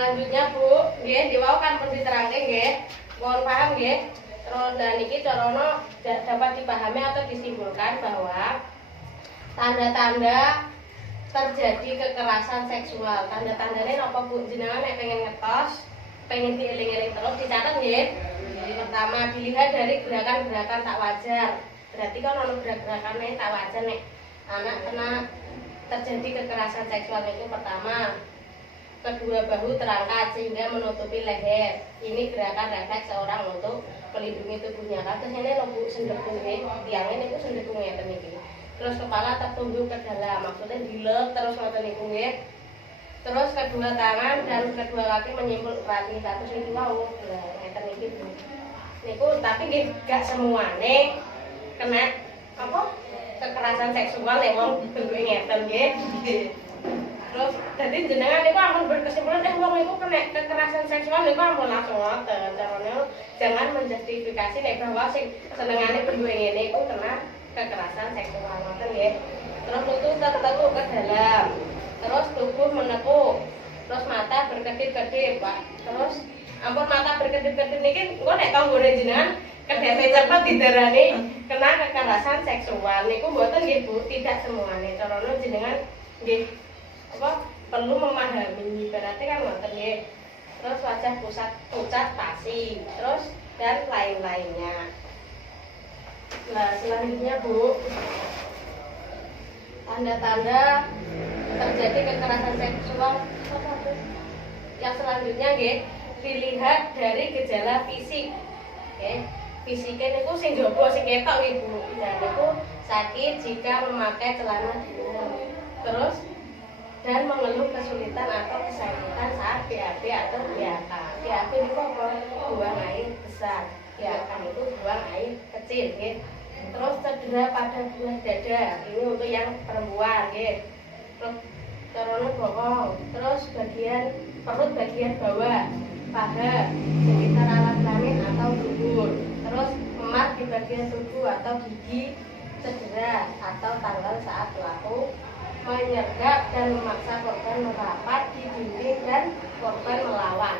selanjutnya Bu, nggih diwau kan pun diterangke nggih. Mohon paham nggih. Terus dan iki carana dapat dipahami atau disimpulkan bahwa tanda-tanda terjadi kekerasan seksual. Tanda-tandanya apa Bu? Jenengan nek pengen ngetos, pengen dieling-eling terus dicatat nggih. Pertama, dilihat dari gerakan-gerakan tak wajar. Berarti kan ono gerakan-gerakannya tak wajar nek anak kena terjadi kekerasan seksual itu pertama. Kedua, bahu terangkat sehingga menutupi leher. Ini gerakan refleks seorang untuk melindungi tubuhnya. Terus ini lobu sendekungnya, tiangnya itu sendekungnya iki. Terus kepala tertunduk ke dalam, maksudnya dilep terus ngoten niku nggih. Terus kedua tangan dan kedua kaki menyimpul erat nih, terus niku wau. Lah ngeten iki Bu. Niku tapi nggih gak semuane kena apa? Kekerasan seksual nek wong bentuke ngeten nggih. Terus jadi jenengan niku ampun berkesimpulan wong niku kena kekerasan seksual niku ampun langsung ngoten. Carane jangan menjustifikasi nek bahwa sing senengane bentuke ngene iku kena kekerasan seksual ngoten nggih. Terus lutut tertekuk ke dalam. Terus tubuh menekuk. Terus mata berkedip-kedip, Pak. Terus ampun mata berkedip-kedip niki engko nek tanggone jenengan kedhepe cepet didarani kena kekerasan seksual niku mboten nggih Bu, tidak semuanya. Carane jenengan nggih apa perlu memahami berarti kan ngoten nggih. Terus wajah pucat pasi, terus dan lain-lainnya. Nah, selanjutnya Bu, tanda-tanda terjadi kekerasan seksual apa tuh? Yang selanjutnya nggih, dilihat dari gejala fisik. Nggih. Fisiknya niku sing jaba sing ketok nggih Bu. Nah, niku sakit jika memakai celana dalam. Terus dan mengeluh kesulitan atau kesakitan saat BAB atau BAK. BAB itu apa? Buang air besar. BAK itu buang air kecil, gitu. Terus cedera pada buah dada. Ini untuk yang perempuan, gitu. Terus corona bokong. Terus bagian perut bagian bawah, paha, sekitar alat kelamin atau dubur. Terus memar di bagian tubuh atau gigi, cedera atau tanggal saat pelaku menyergap dan memaksa korban merapat di dinding dan korban melawan.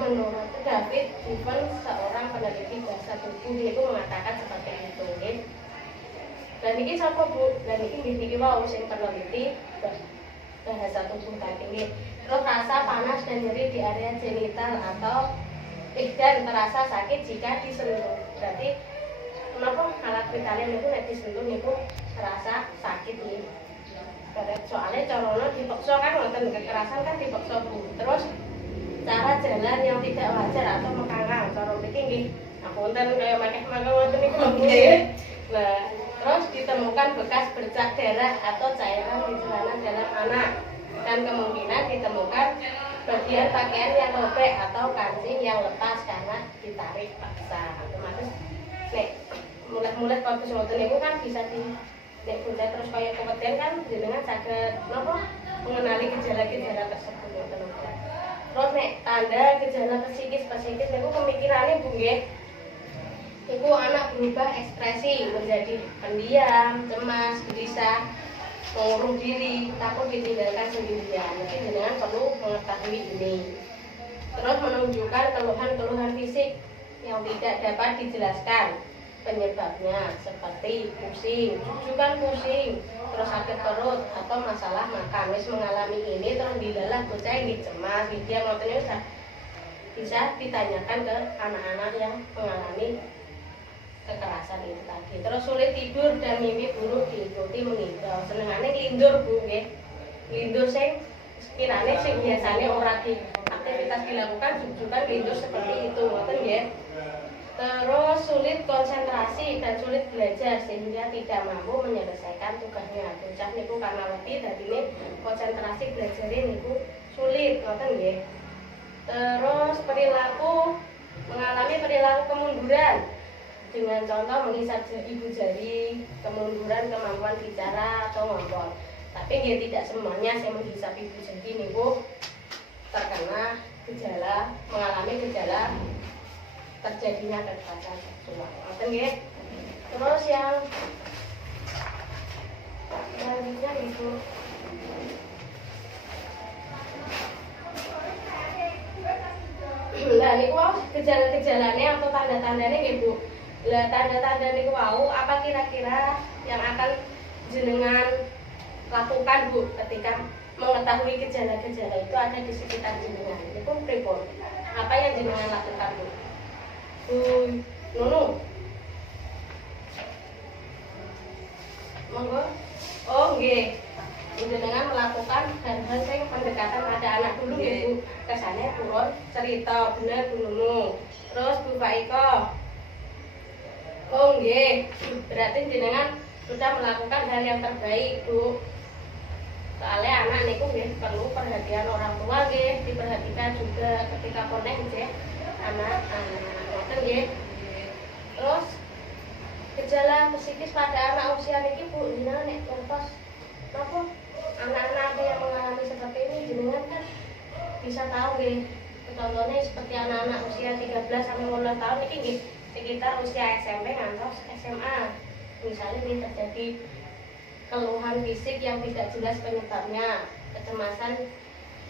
Menurut David Given, seorang peneliti bahasa tubuh, itu mengatakan seperti itu. Okay? Dan ini siapa Bu? Dan ini mau sing peneliti bahasa tubuh tadi. Terus rasa panas dan nyeri di area genital atau dan terasa sakit jika disentuh. Berarti kenapa alat vitalnya itu nek disentuh niku terasa sakit nih. Soalnya caranya dipaksa kan ngoten kekerasan kan dipaksa Bu. Terus cara jalan yang tidak wajar atau mengangang cara iki nggih apunten kaya makeh-makeh ngoten niku lho nggih. Nah, terus ditemukan bekas bercak darah atau cairan di celana dalam anak dan kemungkinan ditemukan bagian pakaian yang robek atau kancing yang lepas karena ditarik paksa. Otomatis nek mulai bagus ngoten niku kan bisa di nek bocah terus kaya kompeten kan jenengan saged napa mengenali gejala-gejala tersebut ngoten lho. Terus nek tanda gejala psikis niku pemikirane Bu nggih. Iku anak berubah ekspresi menjadi pendiam, cemas, gelisah, mengurung diri, takut ditinggalkan sendirian. Mungkin jenengan perlu mengetahui ini. Terus menunjukkan keluhan-keluhan fisik yang tidak dapat dijelaskan penyebabnya seperti pusing, jujukan pusing, terus sakit perut atau masalah makan. Wis mengalami ini terus dilalah bocah ini cemas, dia ngoten bisa ditanyakan ke anak-anak yang mengalami kekerasan itu tadi. Terus sulit tidur dan mimpi buruk diikuti mengigau. Senengane lindur Bu nggih. Lindur sing sekiranya sing biasanya ora di aktivitas dilakukan jujukan lindur seperti itu ngoten nggih. Terus sulit konsentrasi dan sulit belajar sehingga tidak mampu menyelesaikan tugasnya. Bocah niku karena wedi dadine konsentrasi belajar niku sulit ngoten nggih. Terus perilaku mengalami perilaku kemunduran dengan contoh menghisap ibu jari, kemunduran kemampuan bicara atau ngompol. Tapi nggih tidak semuanya saya menghisap ibu jari niku terkena gejala mengalami gejala terjadinya kekerasan seksual. Ngoten nggih. Terus yang selanjutnya Ibu niku wau gejala-gejalanya atau tanda-tandanya nggih Bu. Lah tanda-tanda niku wau apa kira-kira yang akan jenengan lakukan Bu ketika mengetahui gejala-gejala itu ada di sekitar jenengan? Niku pripun? Apa yang jenengan lakukan Bu? Nunu. Monggo. Oh nggih. Jenengan melakukan hal-hal sing pendekatan pada anak dulu nggih Bu. Kesane purun cerita bener Bu Nunu. Terus Bu Faiko. Oh nggih. Berarti jenengan sudah melakukan hal yang terbaik Bu. Soalnya anak niku nggih perlu perhatian orang tua nggih, diperhatikan juga ketika koneng nggih anak ngoten nggih. Terus gejala psikis pada anak usia niki Bu, jenengan nek ngertos napa anak-anak yang mengalami seperti ini jenengan kan bisa tahu nggih. Contohnya seperti anak-anak usia 13 sampai 15 tahun niki nggih sekitar usia SMP ngantos SMA. Misalnya ini terjadi keluhan fisik yang tidak jelas penyebabnya, kecemasan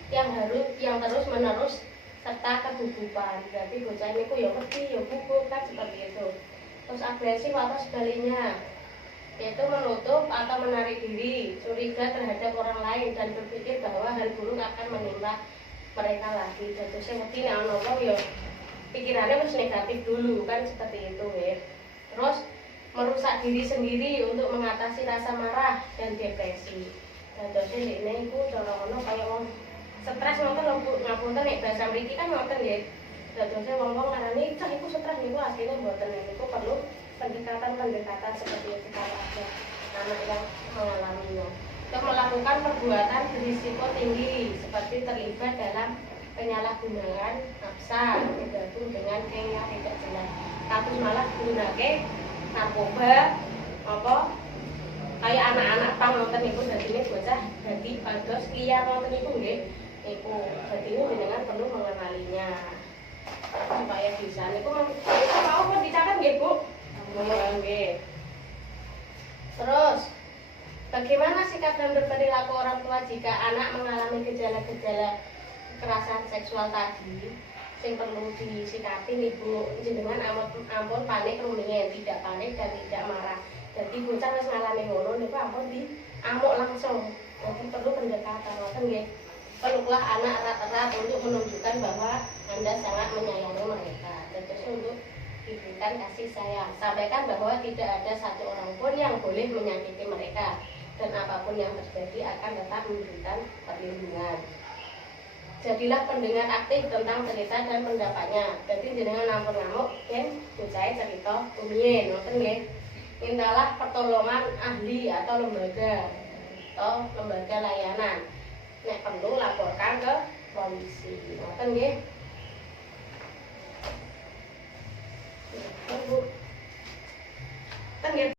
yang terus menerus serta kegugupan. Berarti bocah niku ya wedi ya gugup kan seperti itu. Terus agresif atau sebaliknya, yaitu menutup atau menarik diri, curiga terhadap orang lain dan berpikir bahwa hal buruk akan menimpa mereka lagi. Dan terus wedi nek ana apa ya pikirannya harus negatif dulu kan seperti itu ya. Terus merusak diri sendiri untuk mengatasi rasa marah dan depresi. Dan terus ini iku cara ngono kaya wong stres ngoten lho Bu, ngapunten nek bahasa mriki kan ngoten nggih. Terus wong-wong ngarani cah iku stres niku asline mboten, niku perlu pendekatan-pendekatan seperti itu kalau ada anak yang mengalaminya. Untuk melakukan perbuatan berisiko tinggi seperti terlibat dalam penyalahgunaan nafsa bergabung dengan geng yang tidak jelas, kasus malah menggunakan narkoba apa kayak anak-anak pang nonton niku dadine bocah dadi pados liar nonton niku nggih niku dadine jenengan perlu mengenalinya supaya bisa niku mau kok dicatat nggih Bu. Nggih. Terus bagaimana sikap dan berperilaku orang tua jika anak mengalami gejala-gejala kekerasan seksual tadi? Yang perlu disikapi nih Bu, jenengan ampun panik rumiyin, tidak panik dan tidak marah. Jadi bocah wis ngalami ngono niku ampun diamuk langsung. Jadi perlu pendekatan ngoten nggih. Peluklah anak erat-erat untuk menunjukkan bahwa Anda sangat menyayangi mereka. Terus untuk diberikan kasih sayang. Sampaikan bahwa tidak ada satu orang pun yang boleh menyakiti mereka dan apapun yang terjadi akan tetap memberikan perlindungan. Jadilah pendengar aktif tentang cerita dan pendapatnya. Jadi jenengan ampun ngamuk yen bocah cerita rumiyin ngoten nggih. Mintalah pertolongan ahli atau lembaga layanan. Nek perlu laporkan ke polisi. Ngoten nggih.